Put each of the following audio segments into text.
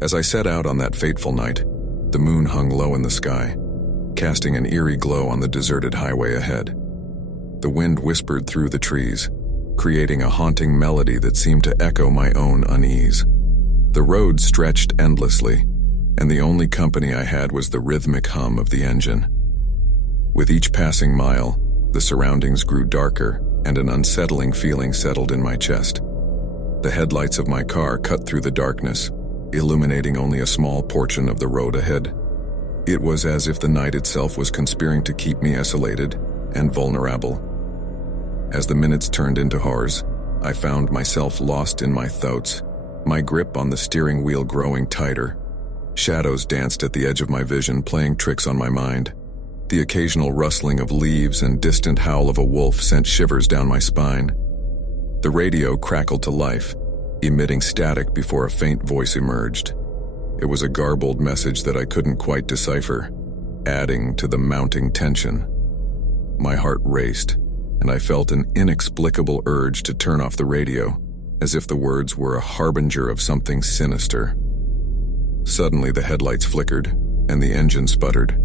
As I set out on that fateful night, the moon hung low in the sky, casting an eerie glow on the deserted highway ahead. The wind whispered through the trees, creating a haunting melody that seemed to echo my own unease. The road stretched endlessly, and the only company I had was the rhythmic hum of the engine. With each passing mile, the surroundings grew darker, and an unsettling feeling settled in my chest. The headlights of my car cut through the darkness, illuminating only a small portion of the road ahead. It was as if the night itself was conspiring to keep me isolated and vulnerable. As the minutes turned into hours, I found myself lost in my thoughts, my grip on the steering wheel growing tighter. Shadows danced at the edge of my vision, playing tricks on my mind. The occasional rustling of leaves and distant howl of a wolf sent shivers down my spine. The radio crackled to life, emitting static before a faint voice emerged. It was a garbled message that I couldn't quite decipher, adding to the mounting tension. My heart raced, and I felt an inexplicable urge to turn off the radio, as if the words were a harbinger of something sinister. Suddenly the headlights flickered, and the engine sputtered.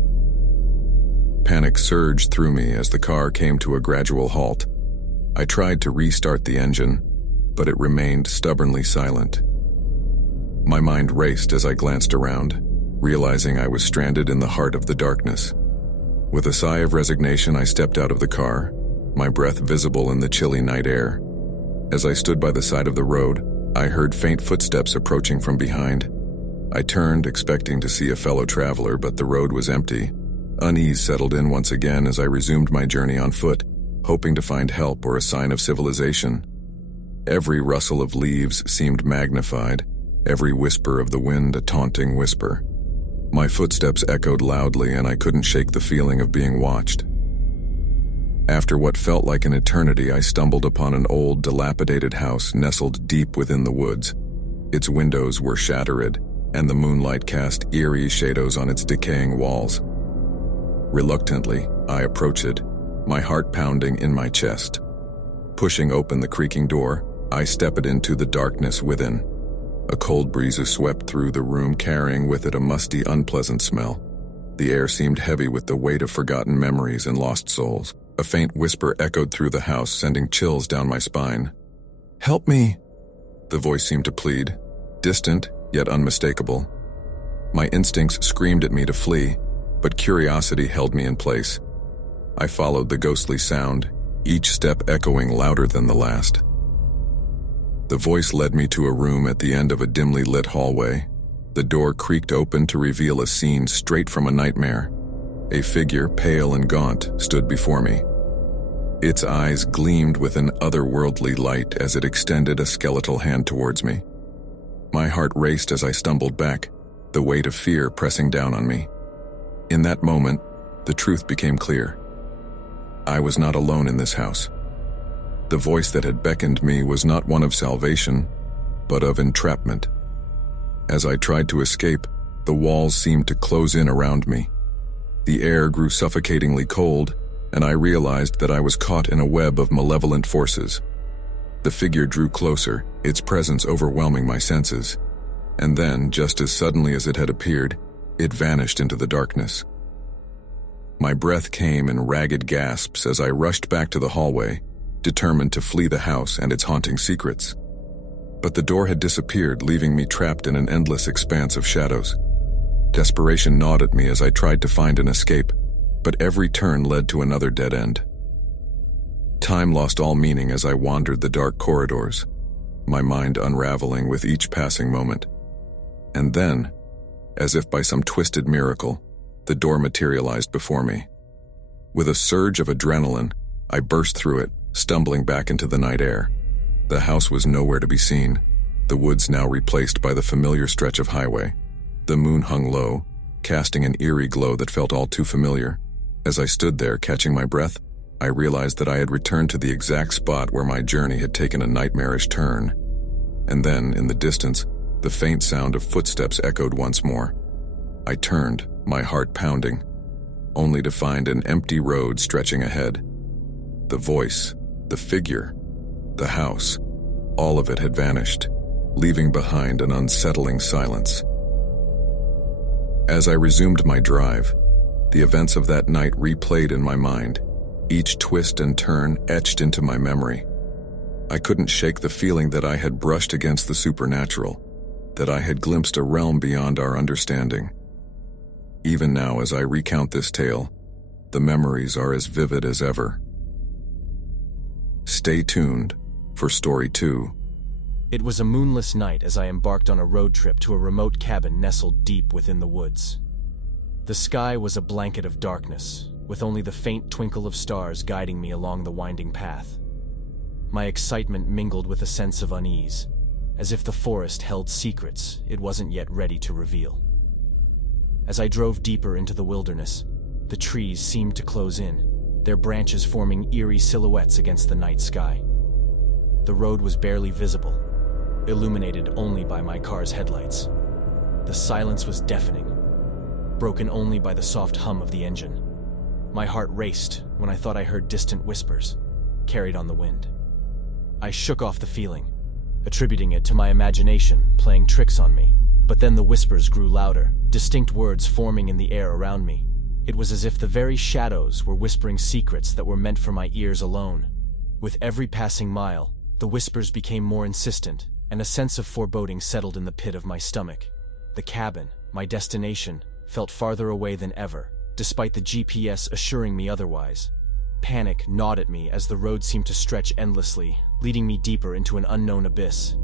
Panic surged through me as the car came to a gradual halt. I tried to restart the engine, but it remained stubbornly silent. My mind raced as I glanced around, realizing I was stranded in the heart of the darkness. With a sigh of resignation, I stepped out of the car, my breath visible in the chilly night air. As I stood by the side of the road, I heard faint footsteps approaching from behind. I turned, expecting to see a fellow traveler, but the road was empty. Unease settled in once again as I resumed my journey on foot, hoping to find help or a sign of civilization. Every rustle of leaves seemed magnified, every whisper of the wind a taunting whisper. My footsteps echoed loudly, and I couldn't shake the feeling of being watched. After what felt like an eternity, I stumbled upon an old, dilapidated house nestled deep within the woods. Its windows were shattered, and the moonlight cast eerie shadows on its decaying walls. Reluctantly, I approached it, my heart pounding in my chest. Pushing open the creaking door, I stepped into the darkness within. A cold breeze swept through the room, carrying with it a musty, unpleasant smell. The air seemed heavy with the weight of forgotten memories and lost souls. A faint whisper echoed through the house, sending chills down my spine. "Help me!" The voice seemed to plead, distant yet unmistakable. My instincts screamed at me to flee, but curiosity held me in place. I followed the ghostly sound, each step echoing louder than the last. The voice led me to a room at the end of a dimly lit hallway. The door creaked open to reveal a scene straight from a nightmare. A figure, pale and gaunt, stood before me. Its eyes gleamed with an otherworldly light as it extended a skeletal hand towards me. My heart raced as I stumbled back, the weight of fear pressing down on me. In that moment, the truth became clear. I was not alone in this house. The voice that had beckoned me was not one of salvation, but of entrapment. As I tried to escape, the walls seemed to close in around me. The air grew suffocatingly cold, and I realized that I was caught in a web of malevolent forces. The figure drew closer, its presence overwhelming my senses. And then, just as suddenly as it had appeared, it vanished into the darkness. My breath came in ragged gasps as I rushed back to the hallway, determined to flee the house and its haunting secrets. But the door had disappeared, leaving me trapped in an endless expanse of shadows. Desperation gnawed at me as I tried to find an escape, but every turn led to another dead end. Time lost all meaning as I wandered the dark corridors, my mind unraveling with each passing moment. And then, as if by some twisted miracle, the door materialized before me. With a surge of adrenaline, I burst through it, stumbling back into the night air. The house was nowhere to be seen, the woods now replaced by the familiar stretch of highway. The moon hung low, casting an eerie glow that felt all too familiar. As I stood there, catching my breath, I realized that I had returned to the exact spot where my journey had taken a nightmarish turn. And then, in the distance, the faint sound of footsteps echoed once more. I turned, my heart pounding, only to find an empty road stretching ahead. The voice, the figure, the house, all of it had vanished, leaving behind an unsettling silence. As I resumed my drive, the events of that night replayed in my mind, each twist and turn etched into my memory. I couldn't shake the feeling that I had brushed against the supernatural, that I had glimpsed a realm beyond our understanding. Even now, as I recount this tale, the memories are as vivid as ever. Stay tuned for Story 2. It was a moonless night as I embarked on a road trip to a remote cabin nestled deep within the woods. The sky was a blanket of darkness, with only the faint twinkle of stars guiding me along the winding path. My excitement mingled with a sense of unease, as if the forest held secrets it wasn't yet ready to reveal. As I drove deeper into the wilderness, the trees seemed to close in, their branches forming eerie silhouettes against the night sky. The road was barely visible, illuminated only by my car's headlights. The silence was deafening, broken only by the soft hum of the engine. My heart raced when I thought I heard distant whispers, carried on the wind. I shook off the feeling, attributing it to my imagination playing tricks on me. But then the whispers grew louder, distinct words forming in the air around me. It was as if the very shadows were whispering secrets that were meant for my ears alone. With every passing mile, the whispers became more insistent, and a sense of foreboding settled in the pit of my stomach. The cabin, my destination, felt farther away than ever, despite the GPS assuring me otherwise. Panic gnawed at me as the road seemed to stretch endlessly, leading me deeper into an unknown abyss.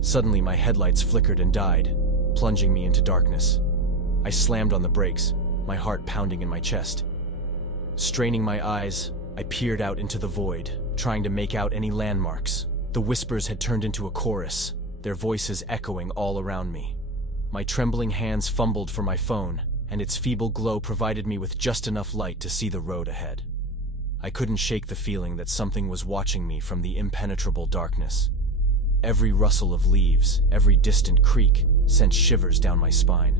Suddenly my headlights flickered and died, plunging me into darkness. I slammed on the brakes, my heart pounding in my chest. Straining my eyes, I peered out into the void, trying to make out any landmarks. The whispers had turned into a chorus, their voices echoing all around me. My trembling hands fumbled for my phone, and its feeble glow provided me with just enough light to see the road ahead. I couldn't shake the feeling that something was watching me from the impenetrable darkness. Every rustle of leaves, every distant creak, sent shivers down my spine.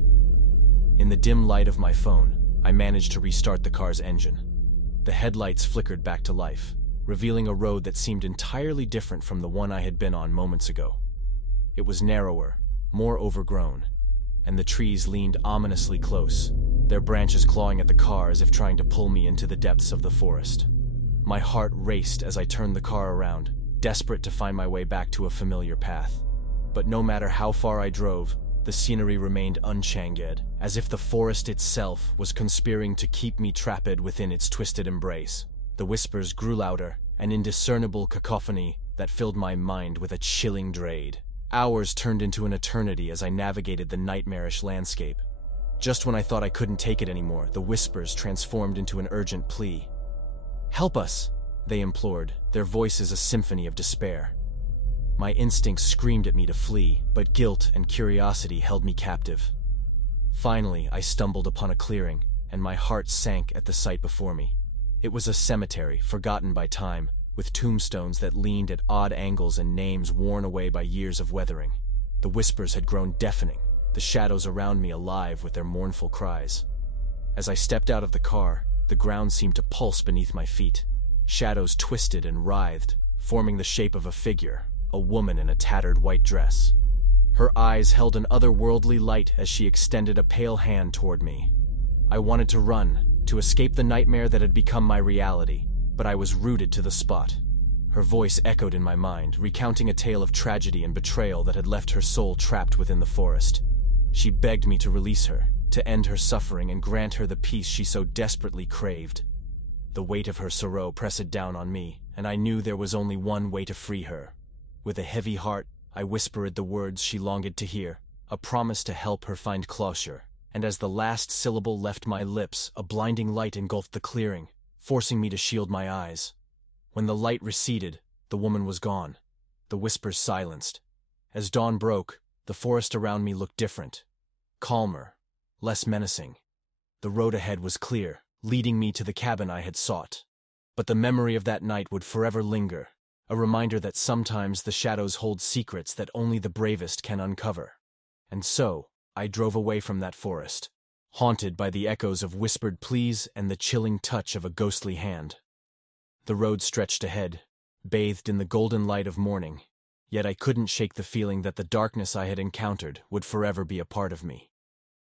In the dim light of my phone, I managed to restart the car's engine. The headlights flickered back to life, revealing a road that seemed entirely different from the one I had been on moments ago. It was narrower, more overgrown, and the trees leaned ominously close, their branches clawing at the car as if trying to pull me into the depths of the forest. My heart raced as I turned the car around, desperate to find my way back to a familiar path. But no matter how far I drove, the scenery remained unchanged, as if the forest itself was conspiring to keep me trapped within its twisted embrace. The whispers grew louder, an indiscernible cacophony that filled my mind with a chilling dread. Hours turned into an eternity as I navigated the nightmarish landscape. Just when I thought I couldn't take it anymore, the whispers transformed into an urgent plea. "Help us!" they implored, their voices a symphony of despair. My instincts screamed at me to flee, but guilt and curiosity held me captive. Finally, I stumbled upon a clearing, and my heart sank at the sight before me. It was a cemetery, forgotten by time, with tombstones that leaned at odd angles and names worn away by years of weathering. The whispers had grown deafening, the shadows around me alive with their mournful cries. As I stepped out of the car, the ground seemed to pulse beneath my feet. Shadows twisted and writhed, forming the shape of a figure, a woman in a tattered white dress. Her eyes held an otherworldly light as she extended a pale hand toward me. I wanted to run, to escape the nightmare that had become my reality, but I was rooted to the spot. Her voice echoed in my mind, recounting a tale of tragedy and betrayal that had left her soul trapped within the forest. She begged me to release her, to end her suffering and grant her the peace she so desperately craved. The weight of her sorrow pressed down on me, and I knew there was only one way to free her. With a heavy heart, I whispered the words she longed to hear, a promise to help her find closure. And as the last syllable left my lips, a blinding light engulfed the clearing, forcing me to shield my eyes. When the light receded, the woman was gone, the whispers silenced. As dawn broke, the forest around me looked different, calmer, less menacing. The road ahead was clear, leading me to the cabin I had sought. But the memory of that night would forever linger, a reminder that sometimes the shadows hold secrets that only the bravest can uncover. And so, I drove away from that forest, haunted by the echoes of whispered pleas and the chilling touch of a ghostly hand. The road stretched ahead, bathed in the golden light of morning, yet I couldn't shake the feeling that the darkness I had encountered would forever be a part of me.